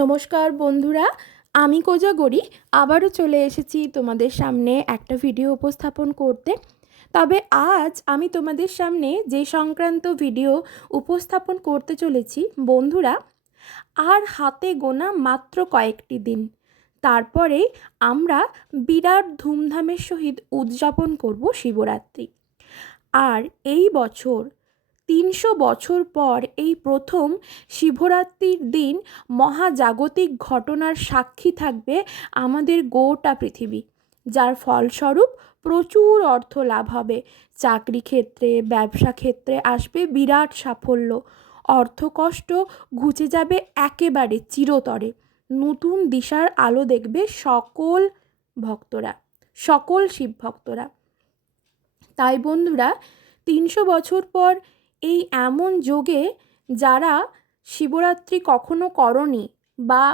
নমস্কার বন্ধুরা, আমি কোজাগরি আবারও চলে এসেছি তোমাদের সামনে একটা ভিডিও উপস্থাপন করতে। তবে আজ আমি তোমাদের সামনে যে সংক্রান্ত ভিডিও উপস্থাপন করতে চলেছি বন্ধুরা, আর হাতে গোনা মাত্র কয়েকটি দিন, তারপরেই আমরা বিরাট ধুমধামের সহিত উদযাপন করব শিবরাত্রি। আর এই বছর ৩০০ বছর পর এই প্রথম শিবরাত্রির দিন মহাজাগতিক ঘটনার সাক্ষী থাকবে আমাদের গোটা পৃথিবী, যার ফলস্বরূপ প্রচুর অর্থ লাভ হবে। চাকরি ক্ষেত্রে, ব্যবসা ক্ষেত্রে আসবে বিরাট সাফল্য। অর্থকষ্ট ঘুচে যাবে একেবারে চিরতরে। নতুন দিশার আলো দেখবে সকল ভক্তরা, সকল শিব ভক্তরা। তাই বন্ধুরা, ৩০০ বছর পর এই এমন যোগে যারা শিবরাত্রি কখনো করনি বা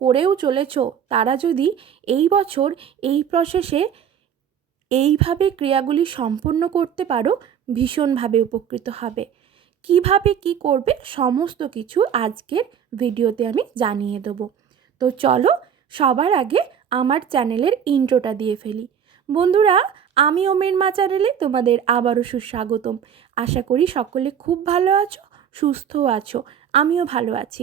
করেও চলেছ, তারা যদি এই বছর এই প্রসেসে এইভাবে ক্রিয়াগুলি সম্পন্ন করতে পারো, ভীষণভাবে উপকৃত হবে। কিভাবে কি করবে সমস্ত কিছু আজকের ভিডিওতে আমি জানিয়ে দেবো। তো চলো সবার আগে আমার চ্যানেলের ইন্ট্রোটা দিয়ে ফেলি। বন্ধুরা, আমি ওমের মা চ্যানেলে তোমাদের আবারও সুস্বাগতম। আশা করি সকলে খুব ভালো আছো, সুস্থও আছো। আমিও ভালো আছি।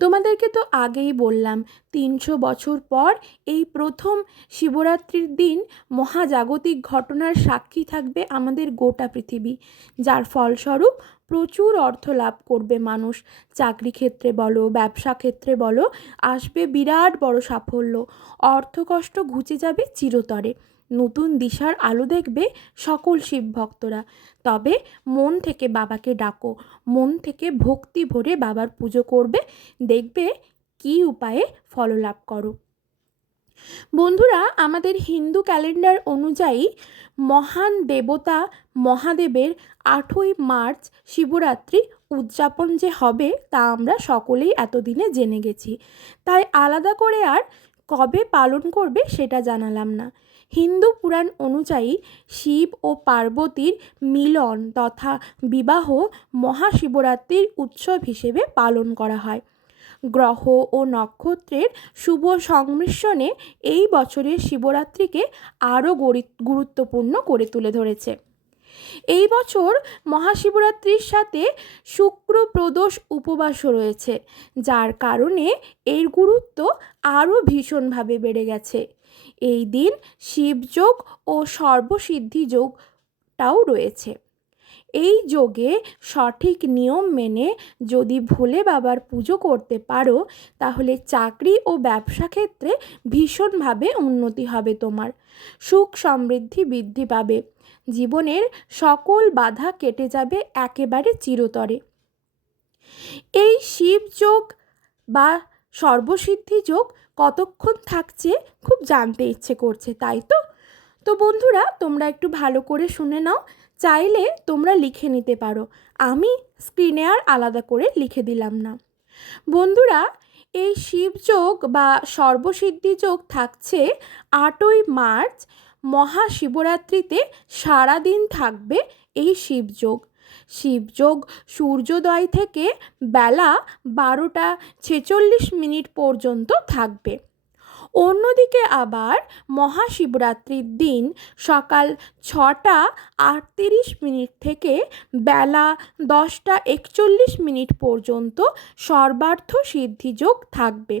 তোমাদেরকে তো আগেই বললাম, ৩০০ বছর পর এই প্রথম শিবরাত্রির দিন মহাজাগতিক ঘটনার সাক্ষী থাকবে আমাদের গোটা পৃথিবী, যার ফলস্বরূপ প্রচুর অর্থ লাভ করবে মানুষ। চাকরি ক্ষেত্রে বলো, ব্যবসা ক্ষেত্রে বলো, আসবে বিরাট বড় সাফল্য। অর্থকষ্ট ঘুচে যাবে চিরতরে। নতুন দিশার আলো দেখবে সকল শিব ভক্তরা। তবে মন থেকে বাবাকে ডাকো, মন থেকে ভক্তি ভরে বাবার পুজো করবে, দেখবে কি উপায়ে ফললাভ করো। বন্ধুরা, আমাদের হিন্দু ক্যালেন্ডার অনুযায়ী মহান দেবতা মহাদেবের ৮ই মার্চ শিবরাত্রি উদযাপন যে হবে তা আমরা সকলেই এতদিনে জেনে গেছি। তাই আলাদা করে আর কবে পালন করবে সেটা জানালাম না। হিন্দু পুরাণ অনুযায়ী শিব ও পার্বতীর মিলন তথা বিবাহ মহাশিবরাত্রির উৎসব হিসেবে পালন করা হয়। গ্রহ ও নক্ষত্রের শুভ সংমিশ্রণে এই বছরের শিবরাত্রিকে আরও গুরুত্বপূর্ণ করে তুলে ধরেছে। এই বছর মহাশিবরাত্রির সাথে শুক্র প্রদোষ উপবাসও রয়েছে, যার কারণে এর গুরুত্ব আরও ভীষণভাবে বেড়ে গেছে। এই দিন শিবযোগ ও সর্বসিদ্ধি যোগটাও রয়েছে। এই যোগে সঠিক নিয়ম মেনে যদি ভোলে বাবার পুজো করতে পারো, তাহলে চাকরি ও ব্যবসা ক্ষেত্রে ভীষণভাবে উন্নতি হবে তোমার। সুখ সমৃদ্ধি বৃদ্ধি পাবে। জীবনের সকল বাধা কেটে যাবে একেবারে চিরতরে। এই শিবযোগ বা সর্বসিদ্ধি যোগ কতক্ষণ থাকছে খুব জানতে ইচ্ছে করছে, তাই তো? তো বন্ধুরা, তোমরা একটু ভালো করে শুনে নাও। চাইলে তোমরা লিখে নিতে পারো, আমি স্ক্রিনে আর আলাদা করে লিখে দিলাম না। বন্ধুরা, এই শিবযোগ বা সর্বসিদ্ধি যোগ থাকছে ৮ই মার্চ মহাশিবরাত্রিতে সারাদিন থাকবে এই শিবযোগ। শিবযোগ সূর্যোদয় থেকে বেলা 12:46 পর্যন্ত থাকবে। অন্যদিকে আবার মহাশিবরাত্রির দিন সকাল 6:38 থেকে বেলা 10:41 পর্যন্ত সর্বার্থ সিদ্ধিযোগ থাকবে।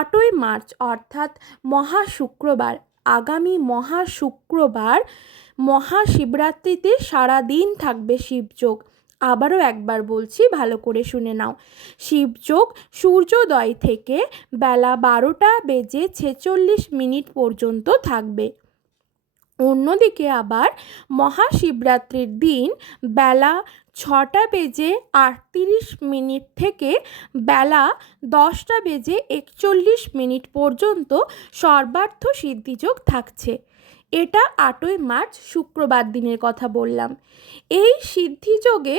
৮ই মার্চ অর্থাৎ মহাশুক্রবার, আগামী মহাশুক্রবার মহাশিবরাত্রিতে সারাদিন থাকবে শিবযোগ। আবারও একবার বলছি, ভালো করে শুনে নাও। শিবযোগ সূর্যোদয় থেকে বেলা 12:46 পর্যন্ত থাকবে। অন্যদিকে আবার মহাশিবরাত্রির দিন বেলা 6:38 থেকে বেলা 10:41 পর্যন্ত সর্বার্থ সিদ্ধিযোগ থাকছে। এটা ৮ই মার্চ শুক্রবার দিনের কথা বললাম। এই সিদ্ধিযোগে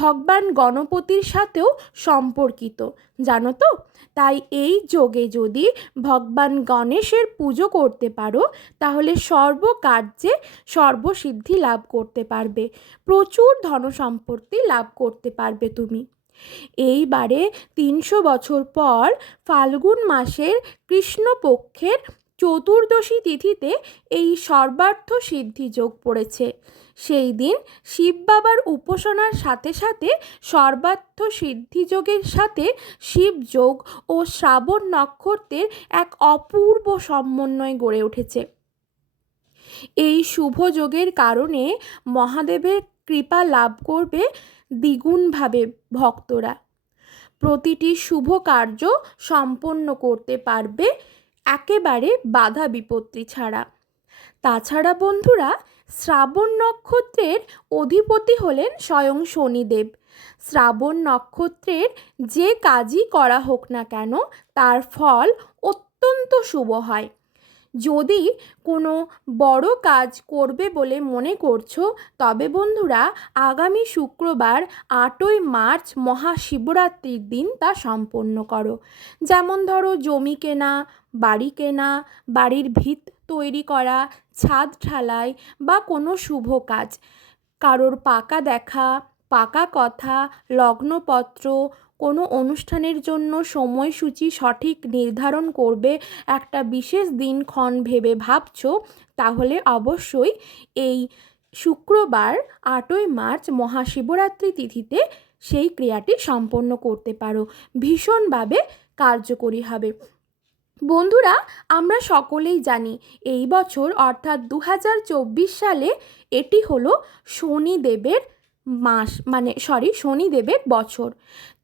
ভগবান গণপতির সাথেও সম্পর্কিত, জানো তো? তাই এই যোগে যদি ভগবান গণেশের পুজো করতে পারো, তাহলে সর্বকার্যে সর্বসিদ্ধি লাভ করতে পারবে, প্রচুর ধনসম্পত্তি লাভ করতে পারবে তুমি। এইবারে ৩০০ বছর পর ফাল্গুন মাসের কৃষ্ণপক্ষের চতুর্দশী তিথিতে এই সর্বার্থ সিদ্ধি যোগ পড়েছে। সেই দিন শিব বাবার উপাসনার সাথে সাথে সর্বার্থ সিদ্ধি যোগের সাথে শিব যোগ ও শ্রাবণ নক্ষত্রের এক অপূর্ব সমন্বয় গড়ে উঠেছে। এই শুভ যোগের কারণে মহাদেবের কৃপা লাভ করবে দ্বিগুণভাবে ভক্তরা। প্রতিটি শুভ কার্য সম্পন্ন করতে পারবে একেবারে বাধা বিপত্তি ছাড়া। তাছাড়া বন্ধুরা, শ্রাবণ নক্ষত্রের অধিপতি হলেন স্বয়ং শনিদেব। শ্রাবণ নক্ষত্রের যে কাজই করা হোক না কেন তার ফল অত্যন্ত শুভ হয়। যদি কোনো বড় কাজ করবে বলে মনে করছো, তবে বন্ধুরা আগামী শুক্রবার ৮ই মার্চ মহাশিবরাত্রির দিন তা সম্পন্ন করো। যেমন ধরো জমি কেনা, বাড়ি কেনা, বাড়ির ভিত তৈরি করা, ছাদ ঢালাই বা কোনো শুভ কাজ, কারোর পাকা দেখা, পাকা কথা, লগ্নপত্র, কোনো অনুষ্ঠানের জন্য সময়সূচি সঠিক নির্ধারণ করবে, একটা বিশেষ দিনক্ষণ ভেবে ভাবছো, তাহলে অবশ্যই এই শুক্রবার ৮ই মার্চ মহাশিবরাত্রি তিথিতে সেই ক্রিয়াটি সম্পন্ন করতে পারো। ভীষণভাবে কার্যকরী হবে। বন্ধুরা, আমরা সকলেই জানি এই বছর অর্থাৎ 2024 সালে এটি হলো শনিদেবের মাস, শনিদেবের বছর।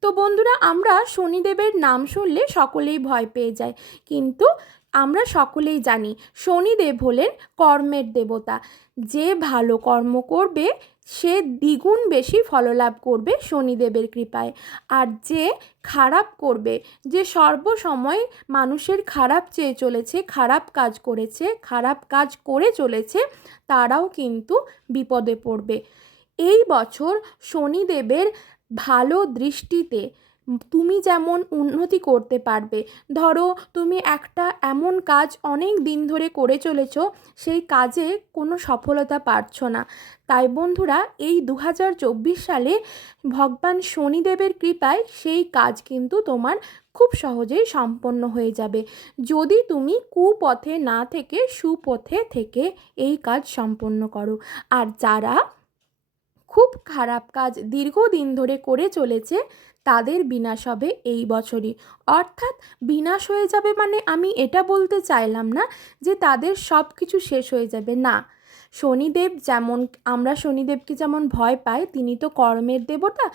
তো বন্ধুরা, আমরা শনিদেবের নাম শুনলে সকলেই ভয় পেয়ে যায়, কিন্তু আমরা সকলেই জানি শনিদেব হলেন কর্মের দেবতা। যে ভালো কর্ম করবে সে দ্বিগুণ বেশি ফললাভ করবে শনিদেবের কৃপায়। আর যে খারাপ করবে, যে সর্বসময় মানুষের খারাপ চেয়ে চলেছে, খারাপ কাজ করেছে, খারাপ কাজ করে চলেছে, তারাও কিন্তু বিপদে পড়বে। এই বছর শনিদেবের ভালো দৃষ্টিতে তুমি যেমন উন্নতি করতে পারবে। ধরো তুমি একটা এমন কাজ অনেক দিন ধরে করে চলেছ, সেই কাজে কোনো সফলতা পাচ্ছ না, তাই বন্ধুরা এই 2024 সালে ভগবান শনিদেবের কৃপায় সেই কাজ কিন্তু তোমার খুব সহজেই সম্পন্ন হয়ে যাবে, যদি তুমি কুপথে না থেকে সুপথে থেকে এই কাজ সম্পন্ন করো। আর যারা খুব খারাপ কাজ দীর্ঘদিন ধরে করে চলেছে, তাদের বিনাশ হবে এই বছরই। অর্থাৎ বিনাশ হয়ে যাবে মানে আমি এটা বলতে চাইলাম না যে তাদের সব কিছু শেষ হয়ে যাবে, না। শনিদেব যেমন, আমরা শনিদেবকে যেমন ভয় পাই, তিনি তো কর্মের দেবতা।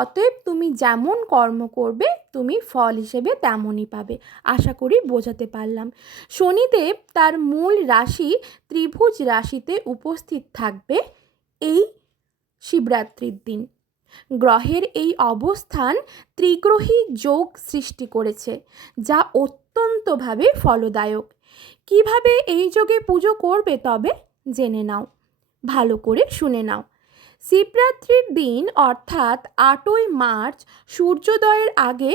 অতএব তুমি যেমন কর্ম করবে তুমি ফল হিসেবে তেমনই পাবে। আশা করি বোঝাতে পারলাম। শনিদেব তার মূল রাশি ত্রিভুজ রাশিতে উপস্থিত থাকবে এই শিবরাত্রির দিন। গ্রহের এই অবস্থান ত্রিগ্রহী যোগ সৃষ্টি করেছে, যা অত্যন্তভাবে ফলদায়ক। কিভাবে এই যোগে পুজো করবে তবে জেনে নাও, ভালো করে শুনে নাও। শিবরাত্রির দিন অর্থাৎ 8ই মার্চ সূর্যোদয়ের আগে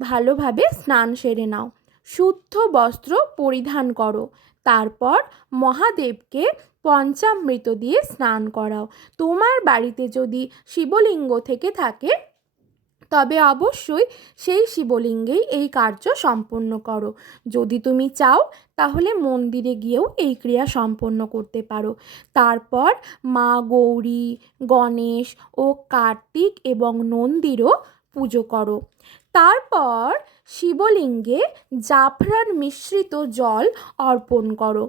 ভালোভাবে স্নান সেরে নাও, শুদ্ধ বস্ত্র পরিধান করো, তারপর মহাদেবকে পঞ্চামৃত দিয়ে স্নান করাও। তোমার বাড়িতে যদি শিবলিঙ্গ থেকে থাকে তবে অবশ্যই সেই শিবলিঙ্গেই এই কার্য সম্পন্ন করো। যদি তুমি চাও তাহলে মন্দিরে গিয়েও এই ক্রিয়া সম্পন্ন করতে পারো। তারপর মা গৌরী, গণেশ ও কার্তিক এবং নন্দীরও পুজো করো। তারপর শিবলিঙ্গে জাফরান মিশ্রিত জল অর্পণ করো।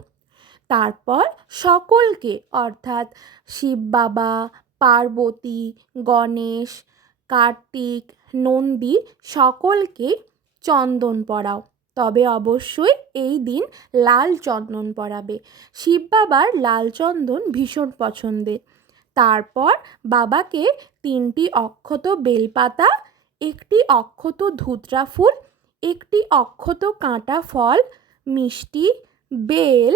তারপর সকলকে অর্থাৎ শিব বাবা, পার্বতী, গণেশ, কার্তিক, নন্দী সকলকে চন্দন পরাও। তবে অবশ্যই এই দিন লাল চন্দন পরাবে। শিব বাবার লাল চন্দন ভীষণ পছন্দের। তারপর বাবাকে 3টি অক্ষত বেলপাতা, 1টি অক্ষত ধুতরা ফুল, 1টি অক্ষত কাঁটা ফল, মিষ্টি, বেল,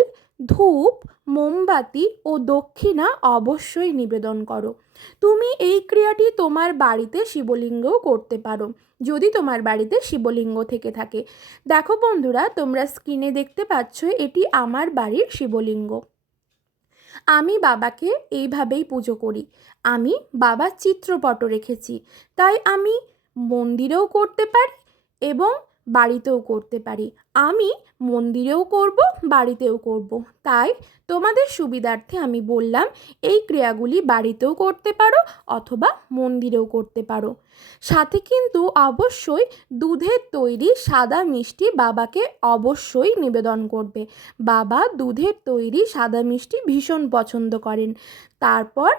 ধূপ, মোমবাতি ও দক্ষিণা অবশ্যই নিবেদন করো। তুমি এই ক্রিয়াটি তোমার বাড়িতে শিবলিঙ্গও করতে পারো, যদি তোমার বাড়িতে শিবলিঙ্গ থেকে থাকে। দেখো বন্ধুরা, তোমরা স্ক্রিনে দেখতে পাচ্ছ এটি আমার বাড়ির শিবলিঙ্গ। আমি বাবাকে এইভাবেই পুজো করি। আমি বাবার চিত্রপটও রেখেছি, তাই আমি মন্দিরেও করতে পারি এবং বাড়িতেও করতে পারি। আমি মন্দিরেও করব, বাড়িতেও করব। তাই তোমাদের সুবিধার্থে আমি বললাম এই ক্রিয়াগুলি বাড়িতেও করতে পারো অথবা মন্দিরেও করতে পারো। সাথে কিন্তু অবশ্যই দুধের তৈরি সাদা মিষ্টি বাবাকে অবশ্যই নিবেদন করবে। বাবা দুধের তৈরি সাদা মিষ্টি ভীষণ পছন্দ করেন। তারপর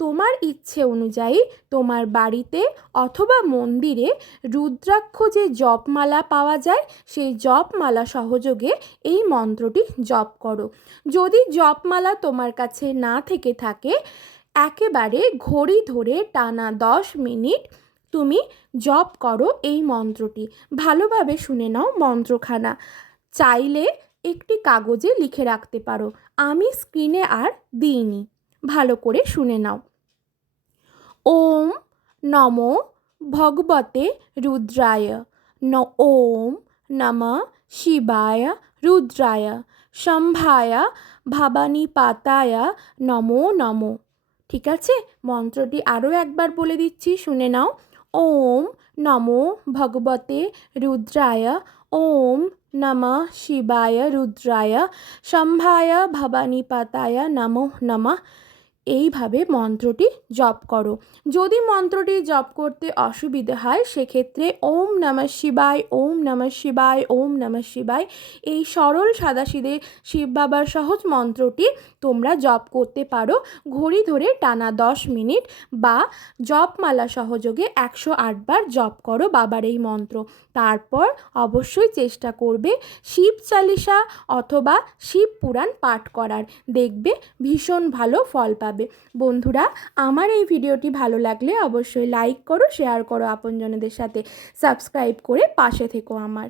তোমার ইচ্ছে অনুযায়ী তোমার বাড়িতে অথবা মন্দিরে রুদ্রাক্ষ যে জপমালা পাওয়া যায় সেই জপমালা সহযোগে এই মন্ত্রটি জপ করো। যদি জপমালা তোমার কাছে না থেকে থাকে, একেবারে ঘড়ি ধরে টানা 10 মিনিট তুমি জপ করো এই মন্ত্রটি। ভালোভাবে শুনে নাও মন্ত্রখানা। চাইলে একটি কাগজে লিখে রাখতে পারো, আমি স্ক্রিনে আর দিইনি। ভালো করে শুনে নাও। ওম নমো ভগবতে রুদ্রায় ওম নমঃ শিবায় রুদ্রায় শম্ভায় ভবানী পাতায় নমো নমো। ঠিক আছে, মন্ত্রটি আরও একবার বলে দিচ্ছি, শুনে নাও। ওম নমো ভগবতে রুদ্রায় ওম নমঃ শিবায় রুদ্রায় শম্ভায় ভবানী পাতায় নমো নমঃ। এইভাবে মন্ত্রটি জপ করো। যদি মন্ত্রটি জপ করতে অসুবিধে হয় সেক্ষেত্রে ওম নমঃ শিবায় ওম নমঃ শিবায় ওম নমঃ শিবায় এই সরল সাদাসিধে শিব বাবার সহজ মন্ত্রটি তোমরা জপ করতে পারো ঘড়ি ধরে টানা 10 মিনিট, বা জপমালা সহযোগে 108 বার জপ করো বাবার এই মন্ত্র। তারপর অবশ্যই চেষ্টা করবে শিব চালিসা অথবা শিব পুরাণ পাঠ করার, দেখবে ভীষণ ভালো ফল পাবে। বন্ধুরা, আমার এই ভিডিওটি ভালো লাগলে অবশ্যই লাইক করো, শেয়ার করো আপনজনদের সাথে, সাবস্ক্রাইব করে পাশে থেকো আমার।